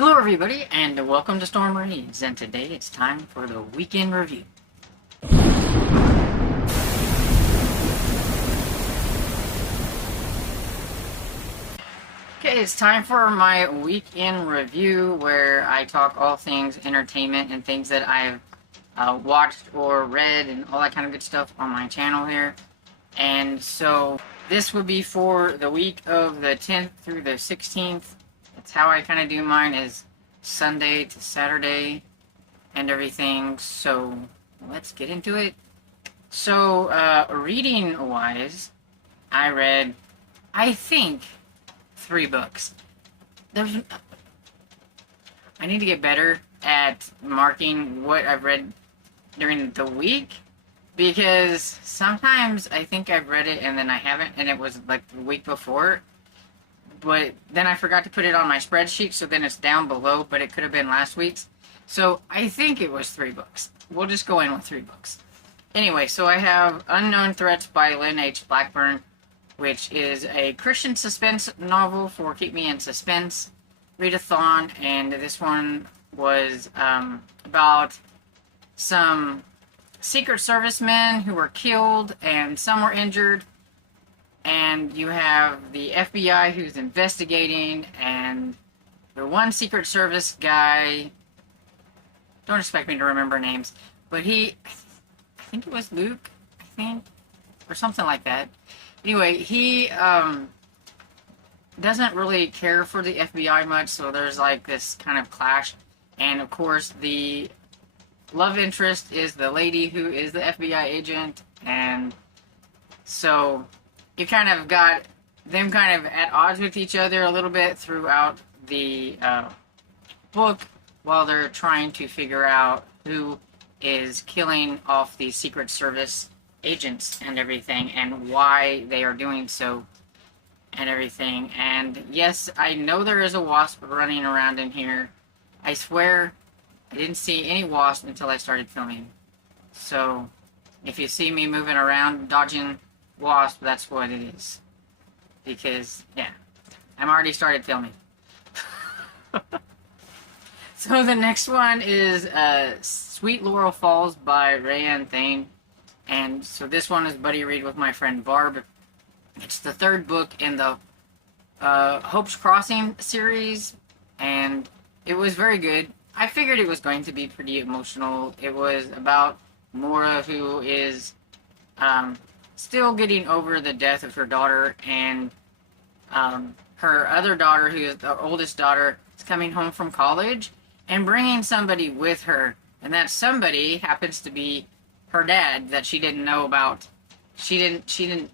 Hello everybody, and welcome to Storm Reads, and today it's time for the weekend review. Okay, it's time for my weekend review where I talk all things entertainment and things that I've watched or read and all that kind of good stuff on my channel here. And so this would be for the week of the 10th through the 16th. That's how I kind of do mine, is Sunday to Saturday and everything. So let's get into it. So reading wise, I read, I think, 3 books. I need to get better at marking what I've read during the week, because sometimes I think I've read it and then I haven't, and it was like the week before, but then I forgot to put it on my spreadsheet, so then it's down below, but it could have been last week's. So I think it was 3 books. We'll just go in with 3 books. Anyway, so I have Unknown Threats by Lynn H. Blackburn, which is a Christian suspense novel for Keep Me in Suspense readathon, and this one was about some Secret Service men who were killed and some were injured, and you have the FBI who's investigating, and the one Secret Service guy, don't expect me to remember names, but I think it was Luke, or something like that. Anyway, he doesn't really care for the FBI much, so there's like this kind of clash. And of course, the love interest is the lady who is the FBI agent, and so you kind of got them kind of at odds with each other a little bit throughout the book, while they're trying to figure out who is killing off the Secret Service agents and everything, and why they are doing so and everything. And yes, I know there is a wasp running around in here. I swear I didn't see any wasp until I started filming. So if you see me moving around dodging wasp, that's what it is, because yeah, I'm already started filming. So the next one is Sweet Laurel Falls by Rayanne Thane. And so this one is buddy read with my friend Barb. It's the 3rd book in the Hope's Crossing series, and it was very good. I figured it was going to be pretty emotional. It was about Mora, who is still getting over the death of her daughter, and her other daughter, who is the oldest daughter, is coming home from college and bringing somebody with her, and that somebody happens to be her dad that she didn't know about. She didn't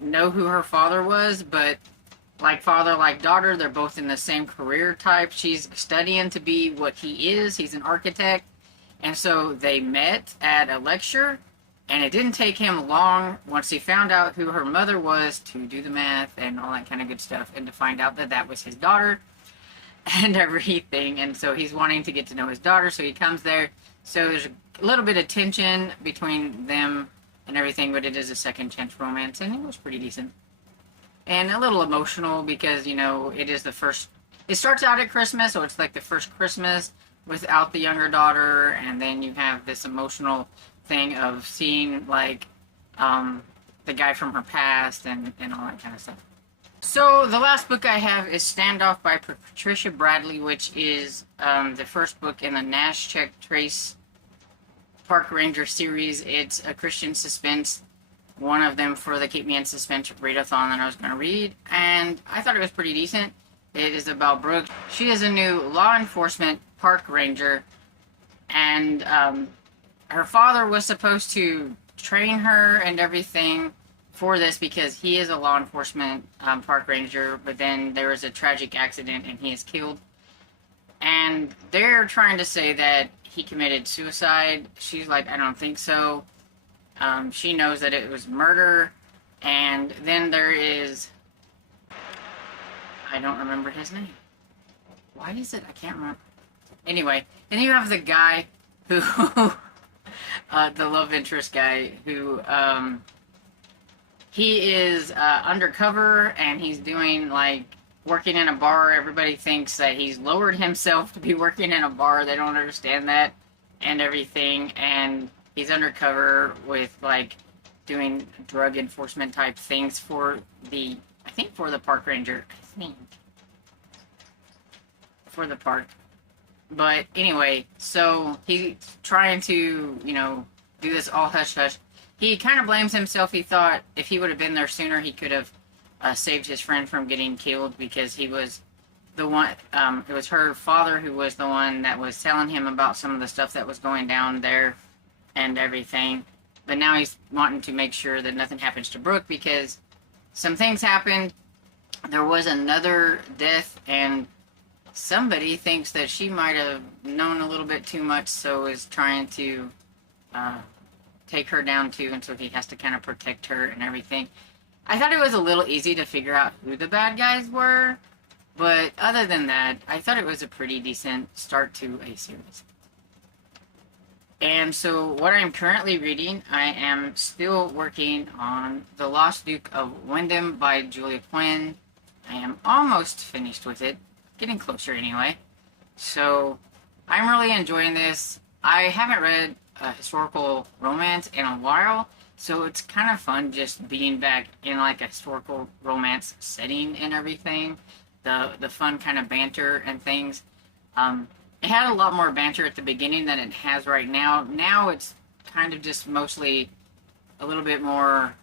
know who her father was, but like father, like daughter, they're both in the same career type. She's studying to be what he is. He's an architect. And so they met at a lecture, and it didn't take him long once he found out who her mother was to do the math and all that kind of good stuff, and to find out that that was his daughter and everything. And so he's wanting to get to know his daughter, so he comes there. So there's a little bit of tension between them and everything, but it is a second chance romance, and it was pretty decent. And a little emotional because, you know, it is the first, it starts out at Christmas, so it's like the first Christmas without the younger daughter, and then you have this emotional thing of seeing, like, the guy from her past and all that kind of stuff. So the last book I have is Standoff by Patricia Bradley, which is the first book in the Nash Check Trace Park Ranger series. It's a Christian suspense, one of them for the Keep Me in Suspense readathon that I was going to read, and I thought it was pretty decent. It is about Brooke. She is a new law enforcement park ranger, and her father was supposed to train her and everything for this because he is a law enforcement park ranger, but then there was a tragic accident and he is killed. And they're trying to say that he committed suicide. She's like, I don't think so. She knows that it was murder. And then there is, I don't remember his name. Why is it? I can't remember. Anyway, then you have the guy who, the love interest guy, who, he is undercover, and he's doing, like, working in a bar. Everybody thinks that he's lowered himself to be working in a bar. They don't understand that and everything. And he's undercover with, like, doing drug enforcement type things for the, I think for the park ranger. I think. For the park. But anyway, so he's trying to, you know, do this all hush-hush. He kind of blames himself. He thought if he would have been there sooner, he could have saved his friend from getting killed, because he was the one, it was her father who was the one that was telling him about some of the stuff that was going down there and everything. But now he's wanting to make sure that nothing happens to Brooke, because some things happened. There was another death, and somebody thinks that she might have known a little bit too much, so is trying to take her down too, and so he has to kind of protect her and everything. I thought it was a little easy to figure out who the bad guys were, but other than that, I thought it was a pretty decent start to a series. And so what I'm currently reading, I am still working on The Lost Duke of Wyndham by Julia Quinn. I am almost finished with it, getting closer anyway. So I'm really enjoying this. I haven't read a historical romance in a while, so it's kind of fun just being back in like a historical romance setting and everything. The fun kind of banter and things. It had a lot more banter at the beginning than it has right now. Now it's kind of just mostly a little bit more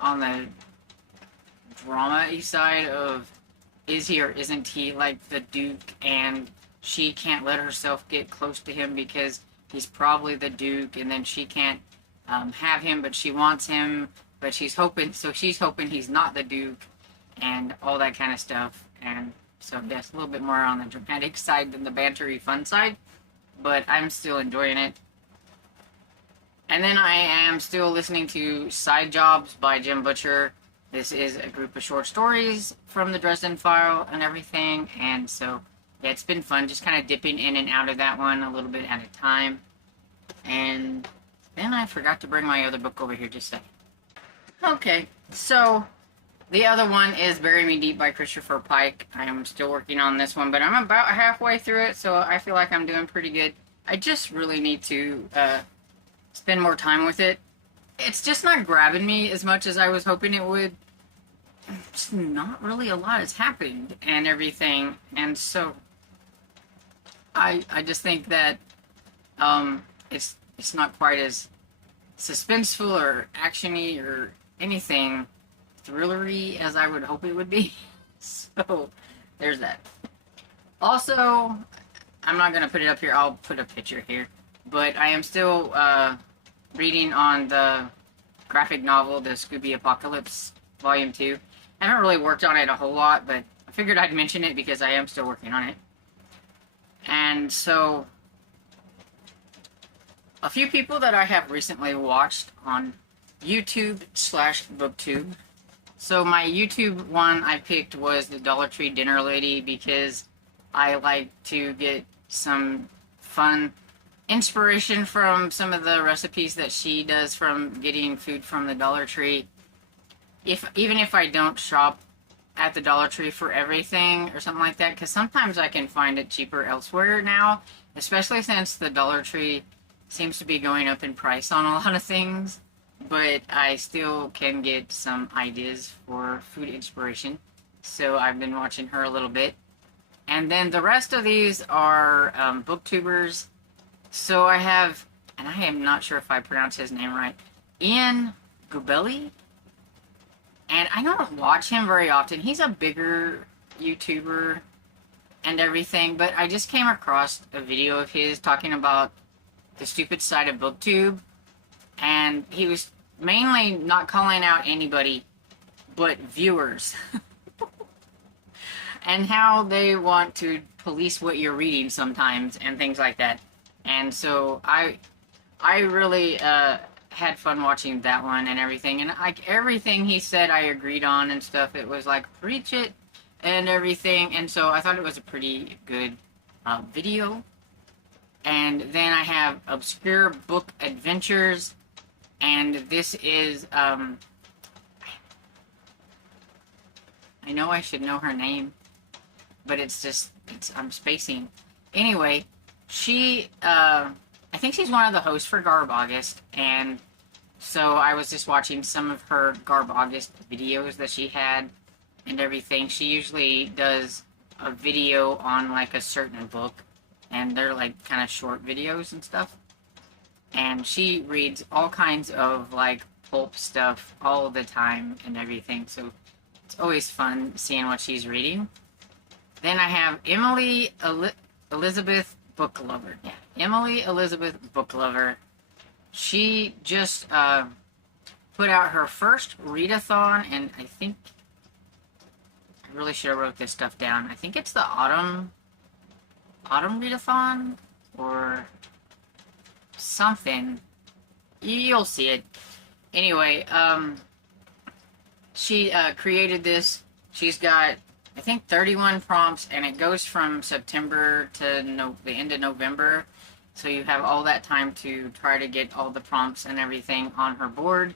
on the drama-y side of, is he or isn't he like the Duke, and she can't let herself get close to him because he's probably the Duke, and then she can't have him, but she wants him, but she's hoping he's not the Duke, and all that kind of stuff. And so that's a little bit more on the dramatic side than the bantery fun side, but I'm still enjoying it. And then I am still listening to Side Jobs by Jim Butcher. This is a group of short stories from the Dresden File and everything, and so yeah, it's been fun just kind of dipping in and out of that one a little bit at a time. And then I forgot to bring my other book over here just a second. Okay, so the other one is Bury Me Deep by Christopher Pike. I am still working on this one, but I'm about halfway through it, so I feel like I'm doing pretty good. I just really need to spend more time with it. It's just not grabbing me as much as I was hoping it would. Just not really a lot has happened and everything, and so I just think that it's not quite as suspenseful or actiony or anything thrillery as I would hope it would be. So there's that. Also, I'm not gonna put it up here. I'll put a picture here, but I am still reading on the graphic novel, the Scooby Apocalypse Volume 2. I haven't really worked on it a whole lot, but I figured I'd mention it because I am still working on it. And so, a few people that I have recently watched on YouTube/BookTube. So my YouTube one I picked was the Dollar Tree Dinner Lady, because I like to get some fun inspiration from some of the recipes that she does from getting food from the Dollar Tree. Even if I don't shop at the Dollar Tree for everything or something like that, because sometimes I can find it cheaper elsewhere now, especially since the Dollar Tree seems to be going up in price on a lot of things, but I still can get some ideas for food inspiration, so I've been watching her a little bit. And then the rest of these are booktubers. So I have, and I am not sure if I pronounce his name right, Ian Gubelli. And I don't watch him very often. He's a bigger YouTuber and everything, but I just came across a video of his talking about the stupid side of BookTube, and he was mainly not calling out anybody, but viewers. And how they want to police what you're reading sometimes, and things like that. And so I really had fun watching that one and everything, and like everything he said I agreed on and stuff. It was like, preach it and everything, and so I thought it was a pretty good video. And then I have Obscure Book Adventures, and this is I know I should know her name, but I'm spacing. Anyway, I think she's one of the hosts for Garb August, and so I was just watching some of her Garb August videos that she had and everything. She usually does a video on like a certain book, and they're like kind of short videos and stuff. And she reads all kinds of like pulp stuff all the time and everything, so it's always fun seeing what she's reading. Then I have Elizabeth Book Lover. Yeah, Emily Elizabeth Book Lover. She just put out her first readathon, and I think I really should have wrote this stuff down. I think it's the autumn readathon or something. You'll see it. Anyway, she created this. She's got, I think, 31 prompts, and it goes from September to the end of November. So you have all that time to try to get all the prompts and everything on her board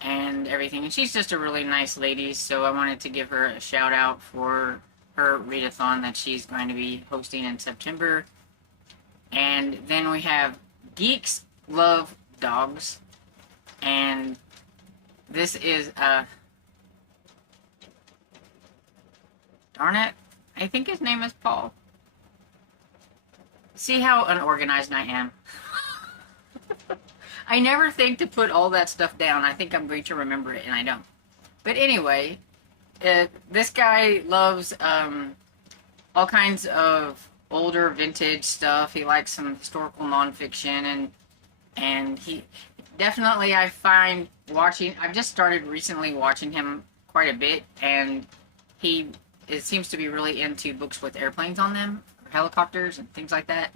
and everything. And she's just a really nice lady, so I wanted to give her a shout out for her readathon that she's going to be hosting in September. And then we have Geeks Love Dogs, and this is darn it, I think his name is Paul. See how unorganized I am? I never think to put all that stuff down. I think I'm going to remember it, and I don't. But anyway, this guy loves all kinds of older vintage stuff. He likes some historical nonfiction, and he definitely, I find I've just started recently watching him quite a bit, and it seems to be really into books with airplanes on them, or helicopters and things like that.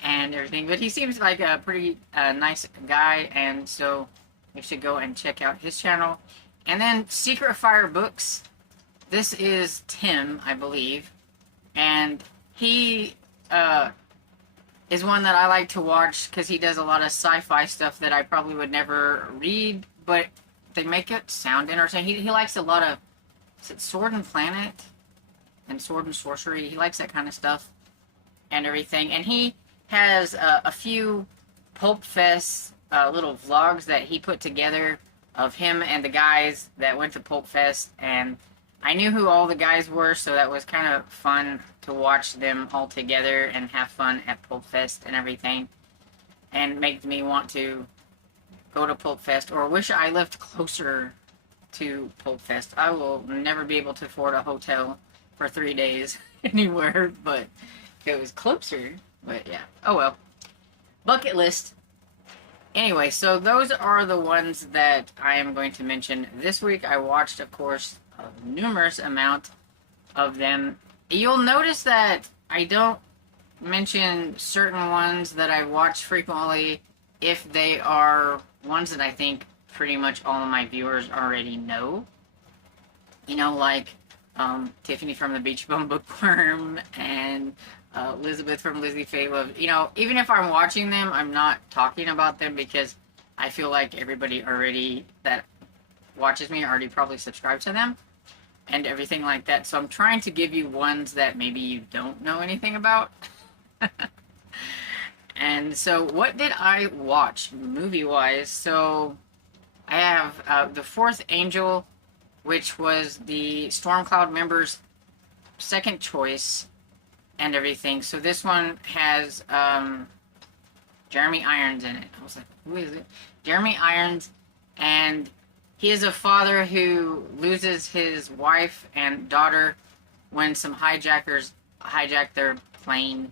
And everything, but he seems like a pretty nice guy, and so you should go and check out his channel. And then Secret Fire Books, this is Tim, I believe, and he is one that I like to watch because he does a lot of sci-fi stuff that I probably would never read, but they make it sound interesting. He likes a lot of, is it Sword and Planet and Sword and Sorcery? He likes that kind of stuff and everything, and he has a few Pulp Fest little vlogs that he put together of him and the guys that went to Pulp Fest, and I knew who all the guys were, so that was kind of fun to watch them all together and have fun at Pulp Fest and everything, and make me want to go to Pulp Fest, or wish I lived closer to Pulp Fest. I will never be able to afford a hotel for 3 days anywhere, but if it was closer. But yeah, oh well. Bucket list. Anyway, so those are the ones that I am going to mention this week. I watched, of course, a numerous amount of them. You'll notice that I don't mention certain ones that I watch frequently if they are ones that I think pretty much all of my viewers already know. You know, like Tiffany from the Beach Bum Bookworm and Elizabeth from Lizzie Faye Love. You know, even if I'm watching them, I'm not talking about them because I feel like everybody already that watches me already probably subscribed to them and everything like that. So I'm trying to give you ones that maybe you don't know anything about. And so what did I watch movie-wise? So I have The Fourth Angel, which was the Stormcloud members' second choice and everything. So this one has Jeremy Irons in it. I was like, who is it? Jeremy Irons, and he is a father who loses his wife and daughter when some hijackers hijack their plane,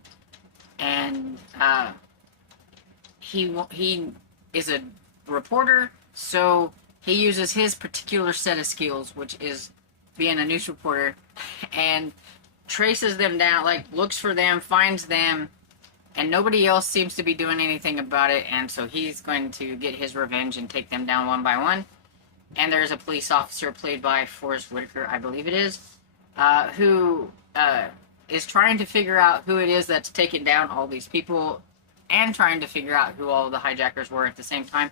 and he is a reporter, so he uses his particular set of skills, which is being a news reporter, and traces them down, like looks for them, finds them, and nobody else seems to be doing anything about it, and so he's going to get his revenge and take them down one by one. And there's a police officer played by Forrest Whitaker, I believe it is, who is trying to figure out who it is that's taking down all these people and trying to figure out who all the hijackers were at the same time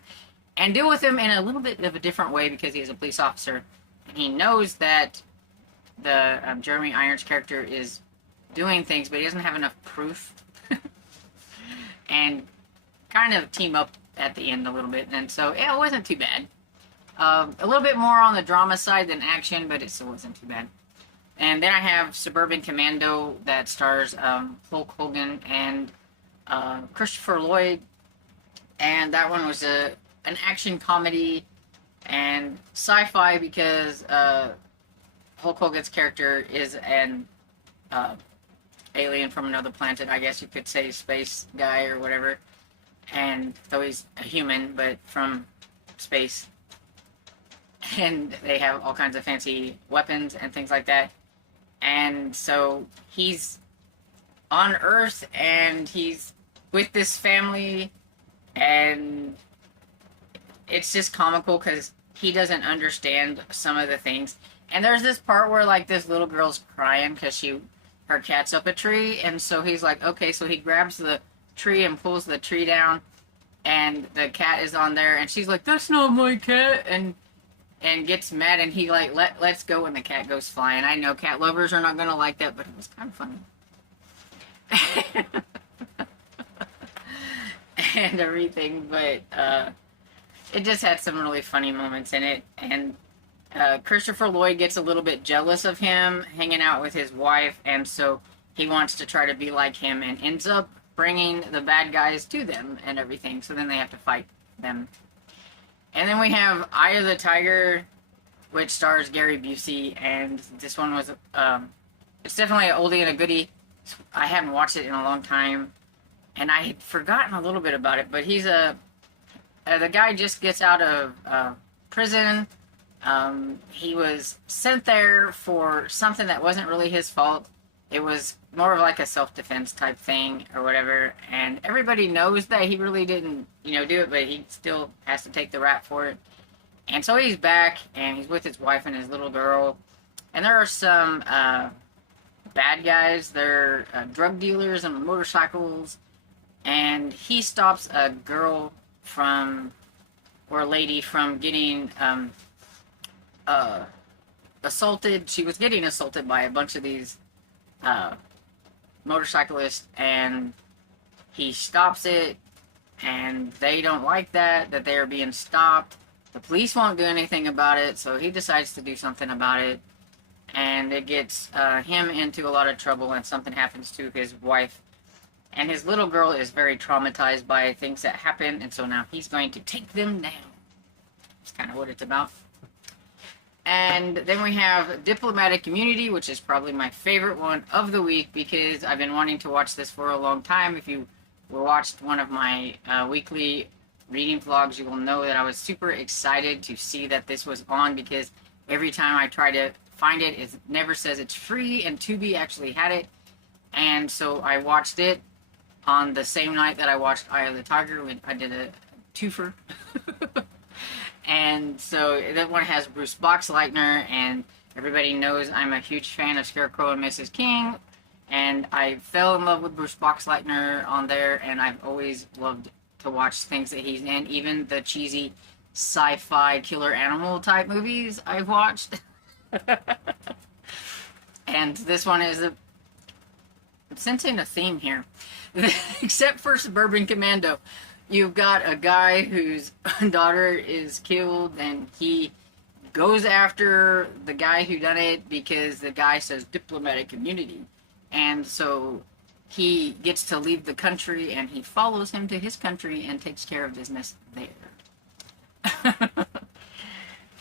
and deal with them in a little bit of a different way because he is a police officer and he knows that the Jeremy Irons character is doing things, but he doesn't have enough proof, and kind of team up at the end a little bit, and so yeah, it wasn't too bad. A little bit more on the drama side than action, but it still wasn't too bad. And then I have Suburban Commando that stars Hulk Hogan and Christopher Lloyd, and that one was an action comedy and sci-fi because Hulk Hogan's character is an alien from another planet, I guess you could say, space guy or whatever, and though he's a human, but from space, and they have all kinds of fancy weapons and things like that. And so he's on Earth, and he's with this family, and it's just comical because he doesn't understand some of the things. And there's this part where, like, this little girl's crying because her cat's up a tree, and so he's like, okay, so he grabs the tree and pulls the tree down, and the cat is on there, and she's like, that's not my cat, and gets mad, and he like lets go, and the cat goes flying. I know cat lovers are not gonna like that, but it was kind of funny. And everything, but it just had some really funny moments in it, and Christopher Lloyd gets a little bit jealous of him hanging out with his wife, and so he wants to try to be like him, and ends up bringing the bad guys to them and everything, so then they have to fight them. And then we have Eye of the Tiger, which stars Gary Busey, and this one was, it's definitely an oldie and a goodie. I haven't watched it in a long time, and I had forgotten a little bit about it, but he's the guy just gets out of prison. He was sent there for something that wasn't really his fault. It was more of like a self-defense type thing or whatever, and everybody knows that he really didn't, do it, but he still has to take the rap for it. And so he's back, and he's with his wife and his little girl, and there are some bad guys. They're drug dealers and motorcycles, and he stops a girl or a lady from getting assaulted. She was getting assaulted by a bunch of these motorcyclists, and he stops it, and they don't like that they are being stopped. The police won't do anything about it, so he decides to do something about it, and it gets him into a lot of trouble, and something happens to his wife, and his little girl is very traumatized by things that happen, and so now he's going to take them down. That's kind of what it's about. And then we have Diplomatic Immunity, which is probably my favorite one of the week because I've been wanting to watch this for a long time. If you watched one of my weekly reading vlogs, you will know that I was super excited to see that this was on because every time I try to find it, it never says it's free, and Tubi actually had it. And so I watched it on the same night that I watched Eye of the Tiger. I did a twofer. And so that one has Bruce Boxleitner, and everybody knows I'm a huge fan of Scarecrow and Mrs. King, and I fell in love with Bruce Boxleitner on there, and I've always loved to watch things that he's in, even the cheesy sci-fi killer animal type movies I've watched. And this one is I'm sensing a theme here. Except for Suburban Commando. You've got a guy whose daughter is killed, and he goes after the guy who done it because the guy says diplomatic immunity. And so he gets to leave the country, and he follows him to his country and takes care of business there.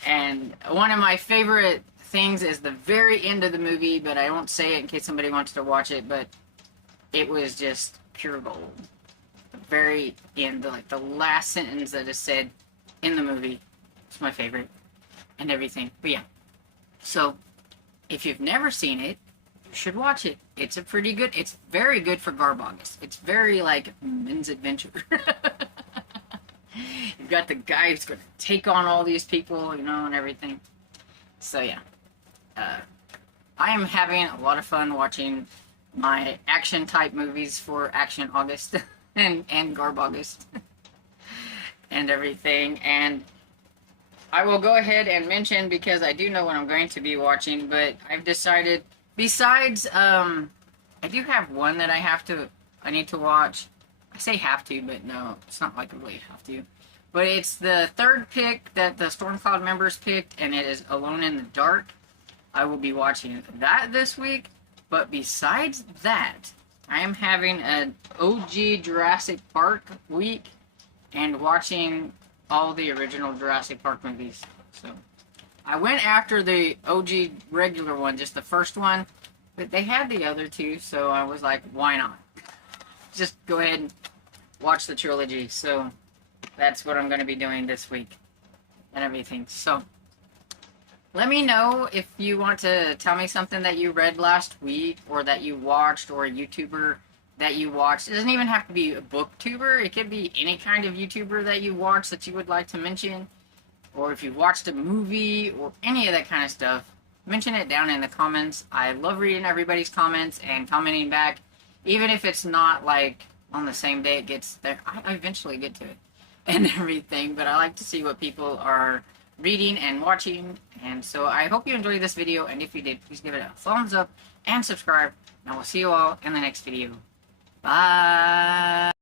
And one of my favorite things is the very end of the movie, but I won't say it in case somebody wants to watch it, but it was just pure gold. Very end, like the last sentence that is said in the movie, it's my favorite, and everything. But yeah, so if you've never seen it, you should watch it. It's it's very good for Garbogus. It's very like men's adventure. You've got the guy who's going to take on all these people, and everything. So yeah, I am having a lot of fun watching my action type movies for Action August. and Garbogus and everything. And I will go ahead and mention, because I do know what I'm going to be watching, but I've decided, besides, I do have one that I need to watch. I say have to, but no, it's not like I really have to. But it's the third pick that the Stormcloud members picked, and it is Alone in the Dark. I will be watching that this week. But besides that, I am having an OG Jurassic Park week and watching all the original Jurassic Park movies. So I went after the OG regular one, just the first one, but they had the other two, so I was like, why not? Just go ahead and watch the trilogy. So that's what I'm going to be doing this week and everything. So let me know if you want to tell me something that you read last week, or that you watched, or a YouTuber that you watched. It doesn't even have to be a booktuber. It could be any kind of YouTuber that you watch that you would like to mention. Or if you watched a movie, or any of that kind of stuff, mention it down in the comments. I love reading everybody's comments and commenting back. Even if it's not like on the same day it gets there. I eventually get to it and everything. But I like to see what people are reading and watching. And so I hope you enjoyed this video, and if you did, please give it a thumbs up and subscribe, and I will see you all in the next video. Bye.